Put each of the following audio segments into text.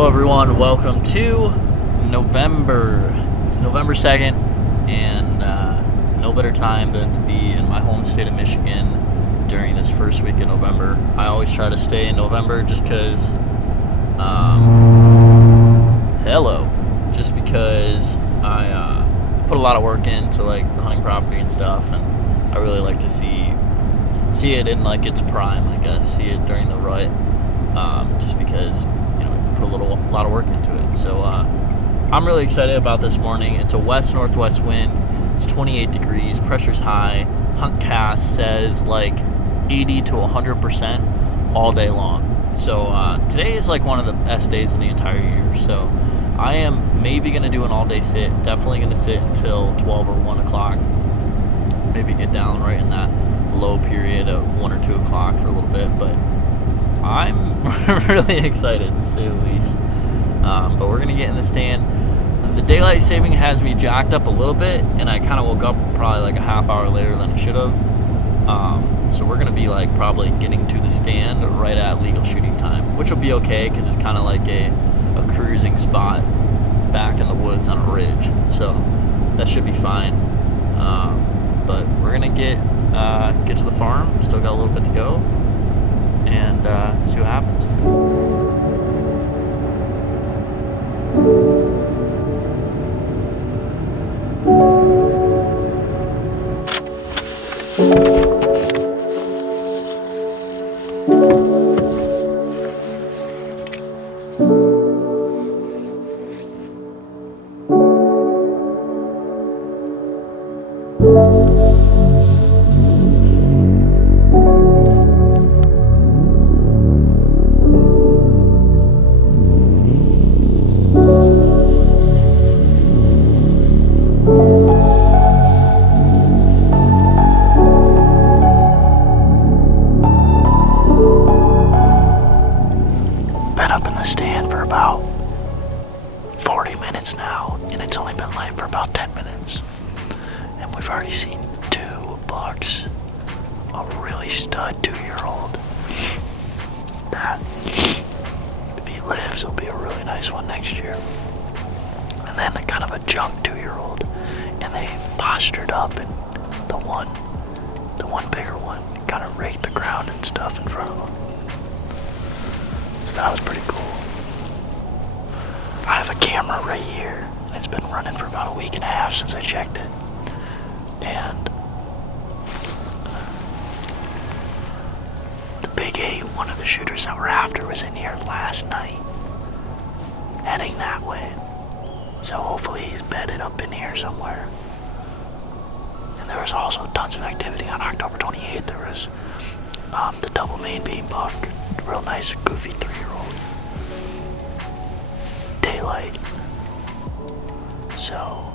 Hello everyone, welcome to November. It's November 2nd, and no better time than to be in my home state of Michigan during this first week in November. I always try to stay in November just because, I put a lot of work into like the hunting property and stuff, and I really like to see it in like its prime, I guess, see it during the rut, just because put a lot of work into it. So I'm really excited about this morning. It's a west-northwest wind. It's 28 degrees. Pressure's high. HuntCast says like 80 to 100% all day long. So today is like one of the best days in the entire year. So I am maybe going to do an all-day sit. Definitely going to sit until 12 or 1 o'clock. Maybe get down right in that low period of 1 or 2 o'clock for a little bit. But I'm really excited, to say the least. But we're going to get in the stand. The daylight saving has me jacked up a little bit, and I kind of woke up probably like a half hour later than I should have. So we're going to be like probably getting to the stand right at legal shooting time, which will be okay because it's kind of like a cruising spot back in the woods on a ridge. So that should be fine. But we're going to get to the farm. Still got a little bit to go. And see what happens. Been up in the stand for about 40 minutes now, and it's only been light for about 10 minutes. And we've already seen 2 bucks. A really stud 2-year-old. That, if he lives, will be a really nice one next year. And then a kind of a junk 2-year-old. And they postured up, and the one bigger one kind of raked the ground and stuff in front of them. So that was pretty cool. I have a camera right here, and it's been running for about a week and a half since I checked it. And the Big 8, one of the shooters that we're after, was in here last night, heading that way. So hopefully he's bedded up in here somewhere. And there was also tons of activity on October 28th. There was the double main beam buck, real nice, goofy 3-year-old. Daylight. So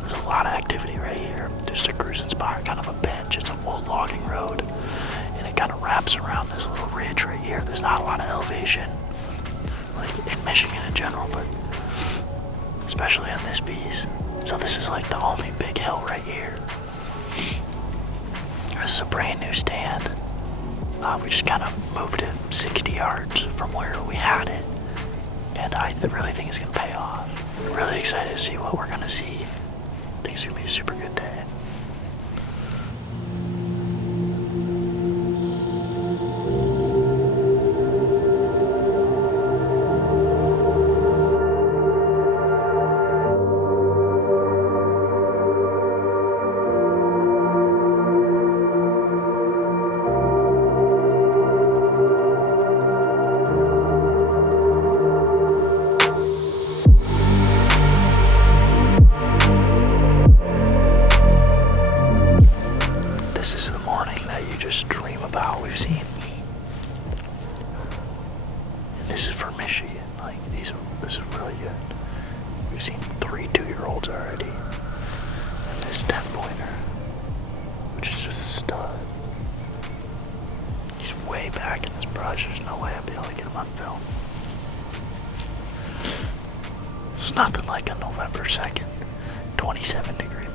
there's a lot of activity right here. Just a cruising spot, kind of a bench. It's an old logging road, and it kind of wraps around this little ridge right here. There's not a lot of elevation, like in Michigan in general, but especially on this piece. So this is like the only big hill right here. This is a brand new stand. We just kind of moved it 60 yards from where we had it, and I really think it's going to pay off. I'm really excited to see what we're going to see. I think it's going to be a super good day. This is the morning that you just dream about. We've seen, and this is for Michigan. Like this is really good. We've seen 3 2-year-olds already, and this 10-pointer, which is just a stud. He's way back in this brush. There's no way I'd be able to get him on film. It's nothing like a November 2nd, 27-degree morning.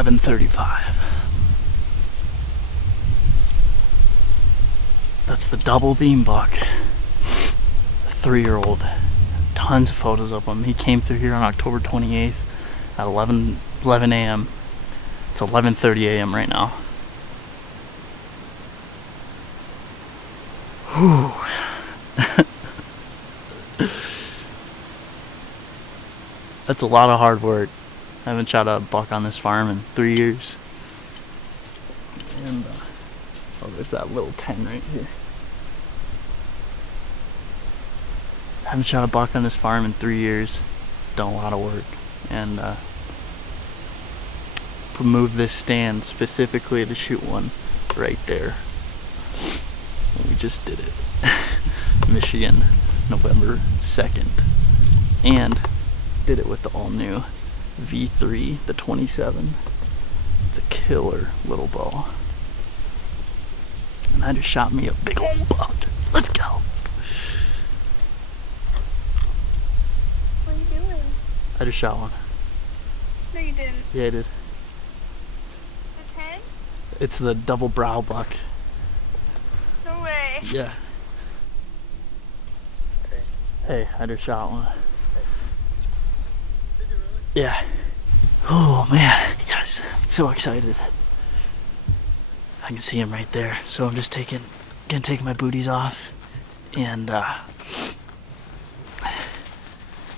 11:35. That's the double beam buck. 3-year-old. Tons of photos of him. He came through here on October 28th at 11 a.m. It's 11:30 a.m. right now. Whew. That's a lot of hard work. I haven't shot a buck on this farm in 3 years. And, oh, there's that little 10 right here. I haven't shot a buck on this farm in 3 years. Done a lot of work. And, moved this stand specifically to shoot one right there. We just did it. Michigan, November 2nd. And did it with the all-new V3, the 27. It's a killer little bow. And I just shot me a big old buck. Let's go. What are you doing? I just shot one. No, you didn't. Yeah, I did. The 10? It's the double brow buck. No way. Yeah. Hey, I just shot one. Did you really? Yeah. Oh man, yes, I'm so excited. I can see him right there. So I'm just gonna take my booties off and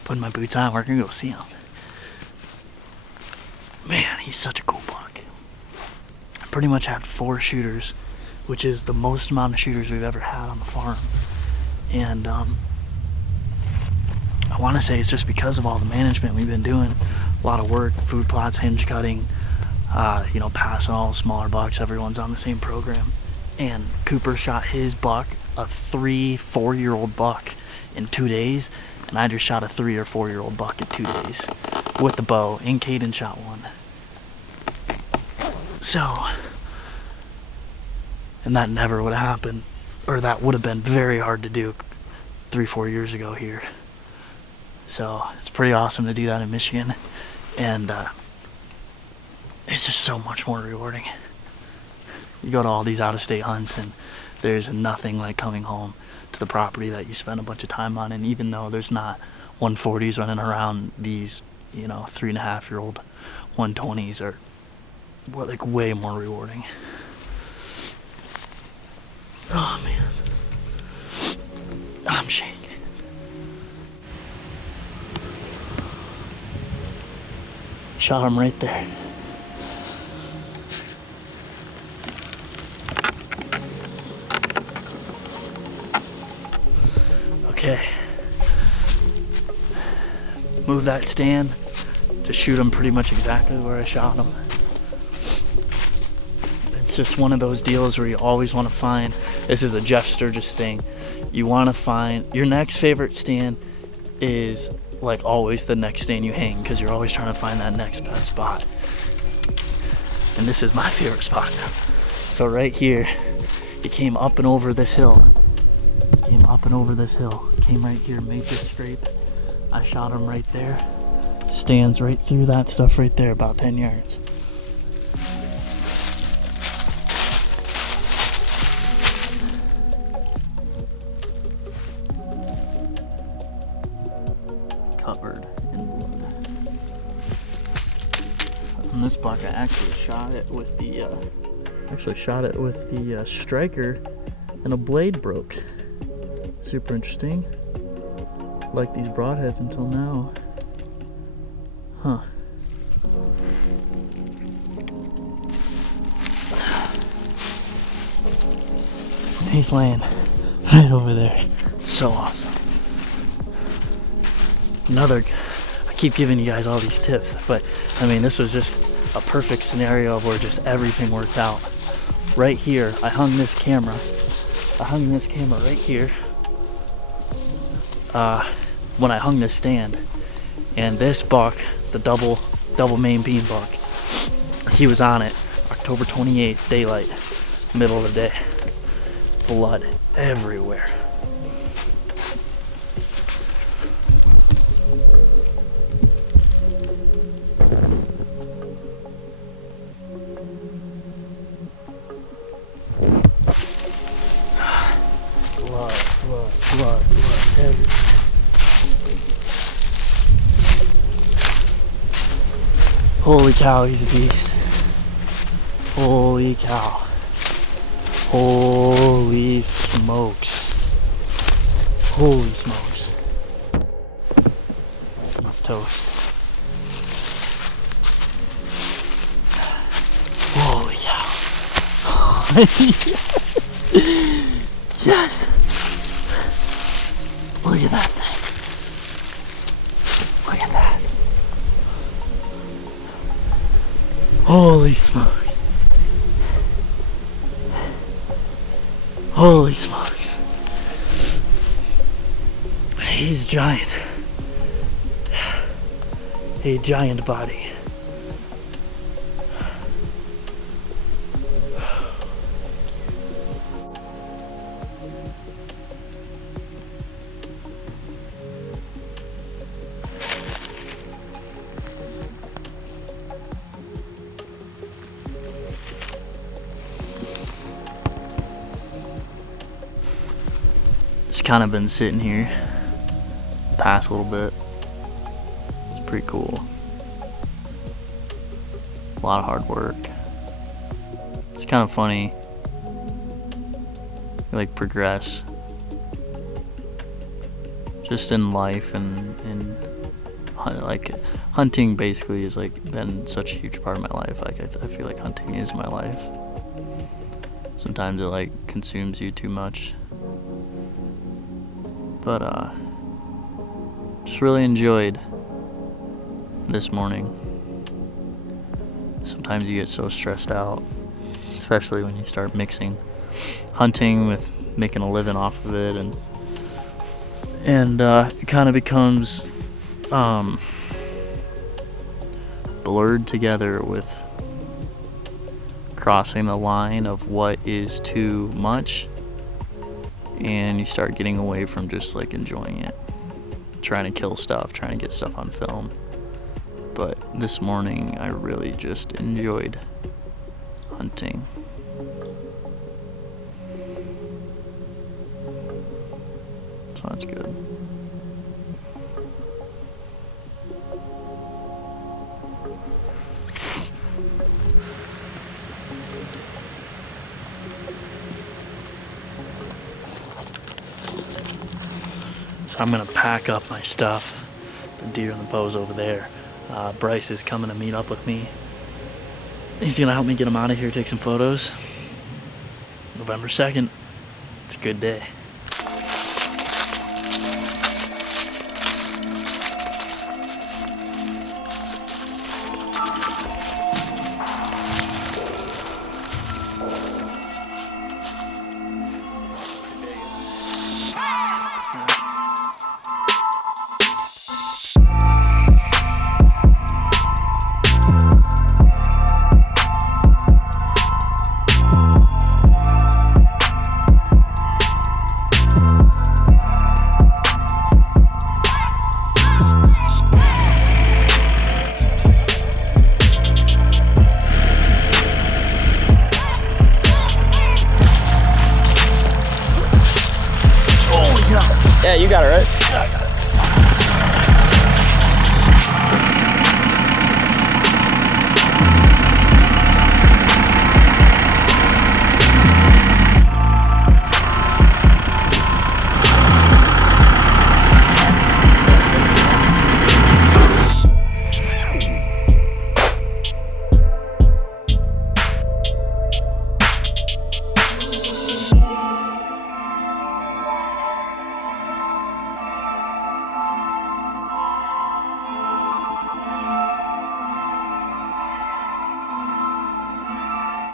putting my boots on. We're gonna go see him. Man, he's such a cool buck. I pretty much had 4 shooters, which is the most amount of shooters we've ever had on the farm. And I want to say it's just because of all the management we've been doing. A lot of work, food plots, hinge cutting, passing all the smaller bucks. Everyone's on the same program. And Cooper shot his buck, a 3-4-year-old buck, in 2 days. And I just shot a 3 or 4-year-old buck in 2 days with the bow. And Caden shot one. So, and that never would have happened, or that would have been very hard to do 3-4 years ago here. So it's pretty awesome to do that in Michigan, and it's just so much more rewarding. You go to all these out-of-state hunts, and there's nothing like coming home to the property that you spend a bunch of time on. And even though there's not 140s running around, these 3.5-year-old 120s are like way more rewarding. Oh man, I'm shaking. Shot him right there. Okay. Move that stand to shoot him pretty much exactly where I shot him. It's just one of those deals where you always want to find, this is a Jeff Sturgis thing, you want to find, your next favorite stand is like always the next stand you hang, because you're always trying to find that next best spot. And this is my favorite spot. So right here, he came up and over this hill. Came right here, made this scrape. I shot him right there. Stands right through that stuff right there, about 10 yards. Covered in blood. And this buck, I actually shot it with the striker, and a blade broke. Super interesting. Like these broadheads until now. Huh. He's laying right over there. So awesome. I keep giving you guys all these tips, but I mean, this was just a perfect scenario of where just everything worked out. Right here, I hung this camera right here when I hung this stand, and this buck, the double main beam buck, he was on it October 28th, daylight, middle of the day. Blood everywhere. Holy cow, he's a beast. Holy cow. Holy smokes. Holy smokes. He's toast. Holy cow. Yes. Look at that thing. Look at that. Holy smokes. Holy smokes. He's giant. A giant body. Just kind of been sitting here the past little bit. It's pretty cool. A lot of hard work. It's kind of funny. You like progress just in life and like hunting basically is like been such a huge part of my life. Like I feel like hunting is my life. Sometimes it like consumes you too much. But just really enjoyed this morning. Sometimes you get so stressed out, especially when you start mixing hunting with making a living off of it, and it kind of becomes blurred together with crossing the line of what is too much, and you start getting away from just like enjoying it, trying to kill stuff, trying to get stuff on film. But this morning I really just enjoyed hunting. So that's good. So I'm gonna pack up my stuff. The deer and the bow's over there. Bryce is coming to meet up with me. He's gonna help me get him out of here, take some photos. November 2nd. It's a good day. Yeah, you got it, right? Yeah, I got it.